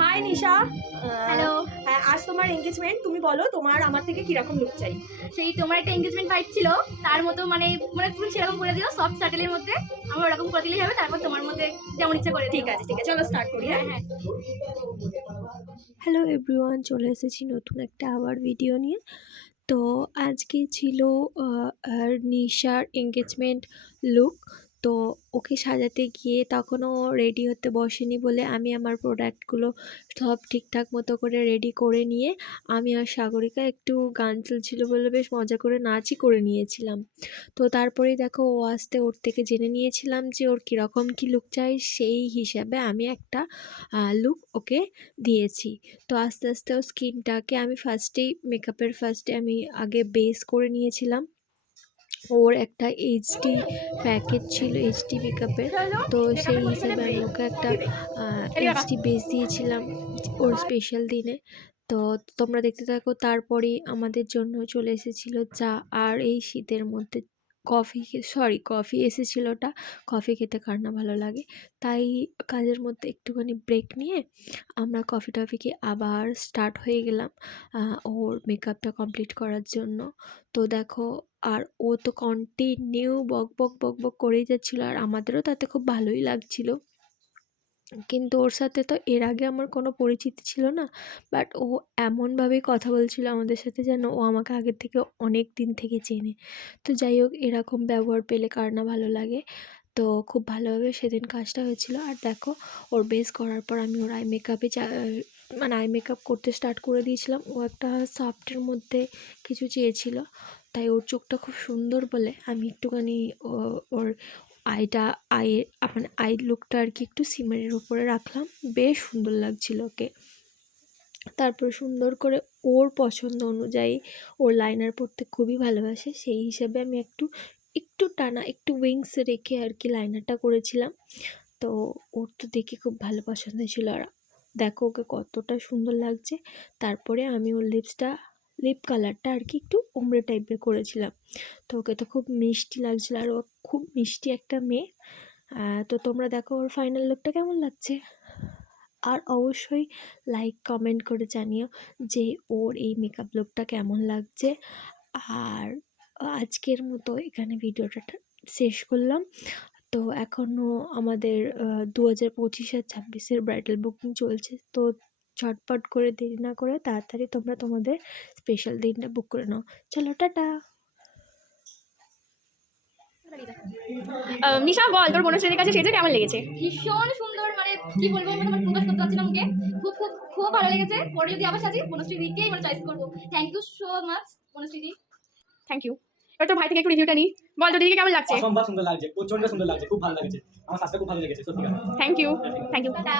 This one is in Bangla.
হাই নিশা হ্যালো হ্যাঁ আজ তোমার এঙ্গেজমেন্ট তুমি বলো তোমার আমার থেকে কীরকম লুক চাই? সেই তোমার একটা এঙ্গেজমেন্ট ফাইট ছিল তার মতো মানে মানে তুমি সেরকম করে দিও সফট স্যাটেলের মধ্যে আমার ওরকম করে দিলেই হবে তারপর তোমার মধ্যে যেমন ইচ্ছা করে ঠিক আছে ঠিক আছে চলো স্টার্ট করি হ্যাঁ? হ্যাঁ হ্যাঁ। হ্যালো এভরিওয়ান চলে এসেছি নতুন একটা আবার ভিডিও নিয়ে। তো আজকে ছিল নিশার এঙ্গেজমেন্ট লুক তো ওকে সাজাতে গিয়ে তখনও রেডি হতে বসেনি বলে আমি আমার প্রোডাক্টগুলো সব ঠিকঠাক মতো করে রেডি করে নিয়ে আমি আর সাগরিকা একটু গান চলছিল বলে বেশ মজা করে নাচই করে নিয়েছিলাম। তো তারপরেই দেখো ও আসতে ওর থেকে জেনে নিয়েছিলাম যে ওর কীরকম কী লুক চাই সেই হিসাবে আমি একটা লুক ওকে দিয়েছি। তো আস্তে আস্তে ওর স্কিনটাকে আমি ফার্স্টেই মেকআপের ফার্স্টে আমি আগে বেস করে নিয়েছিলাম। ওর একটা এইচডি প্যাকেজ ছিল এইচডি মেকআপের তো সেই হিসেবে আমি ওকে একটা এইচডি বেস দিয়েছিলাম ওর স্পেশাল দিনে। তো তোমরা দেখতে থাকো, তারপরেই আমাদের জন্য চলে এসেছিল চা আর এই শীতের মধ্যে কফি সরি কফি এসেছিল ওটা। কফি খেতে কার না ভালো লাগে। তাই কাজের মধ্যে একটুখানি ব্রেক নিয়ে আমরা কফি টফি আবার স্টার্ট হয়ে গেলাম ওর মেকআপটা কমপ্লিট করার জন্য। তো দেখো, আর ও তো কন্টিনিউ বক বক বক বক করেই যাচ্ছিল, আর আমাদেরও তাতে খুব ভালোই লাগছিল। কিন্তু ওর সাথে তো এর আগে আমার কোনো পরিচিতি ছিল না বাট ও এমনভাবেই কথা বলছিল আমাদের সাথে যেন ও আমাকে আগের থেকে অনেক দিন থেকে চেনে। তো যাই হোক, এরকম ব্যবহার পেলে কার না ভালো লাগে। তো খুব ভালোভাবে সেদিন কাজটা হয়েছিল। আর দেখো, ওর বেস করার পর আমি ওর আই মেকআপে মানে আই মেকআপ করতে স্টার্ট করে দিয়েছিলাম। ও একটা সফটের মধ্যে কিছু চেয়েছিল। তাই ওর চোখটা খুব সুন্দর বলে আমি একটুখানি ওর আইটা, আইয়ের মানে আই লুকটা আর কি একটু সিমারের উপরে রাখলাম। বেশ সুন্দর লাগছিল ওকে। তারপর সুন্দর করে ওর পছন্দ অনুযায়ী ওর লাইনার পরতে খুবই ভালোবাসে। সেই হিসাবে আমি একটু একটু টানা, একটু উইংস রেখে আর কি লাইনারটা করেছিলাম। তো ওর তো দেখে খুব ভালো পছন্দ ছিল আর দেখো ওকে কতটা সুন্দর লাগছে। তারপরে আমি ওর লিপসটা লিপ কালারটা আর কি একটু উমড়ে টাইপের করেছিলাম। তো ওকে তো খুব মিষ্টি লাগছিল আর ও খুব মিষ্টি একটা মেয়ে। তো তোমরা দেখো ওর ফাইনাল লুকটা কেমন লাগছে? আর অবশ্যই লাইক কমেন্ট করে জানিও যে ওর এই মেকআপ লুকটা কেমন লাগছে। আর আজকের মতো এখানে ভিডিওটা শেষ করলাম। তো এখনও আমাদের দু হাজার পঁচিশ আর ছাব্বিশের ব্রাইডাল বুকিং চলছে। তো ঝটপট করে দেরি না করে তাড়াতাড়ি তোমরা তোমাদের স্পেশাল দিনটা বুক করে নাও। চলো টাটা। নিশা বল তোর বনশ্রীদের কাছে সেজে কেমন লেগেছে? ভীষণ সুন্দর মানে কি বলব আমি তোমার প্রকাশ করতে পারছি না মুখে। খুব খুব খুব ভালো লেগেছে। পরে যদি আবার সাজি বনশ্রী দিকেই মানে চয়েস করব। Thank you so much Banashree the. Thank you এবার তোর ভাই থেকে একটু রিভিউটা নিই বল তোর দিদিকে কেমন লাগছে? অসম্ভব সুন্দর লাগছে প্রচণ্ড সুন্দর লাগছে খুব ভালো লাগছে। আমার শাস্তে খুব ভালো লেগেছে সত্যি thank you thank you tata.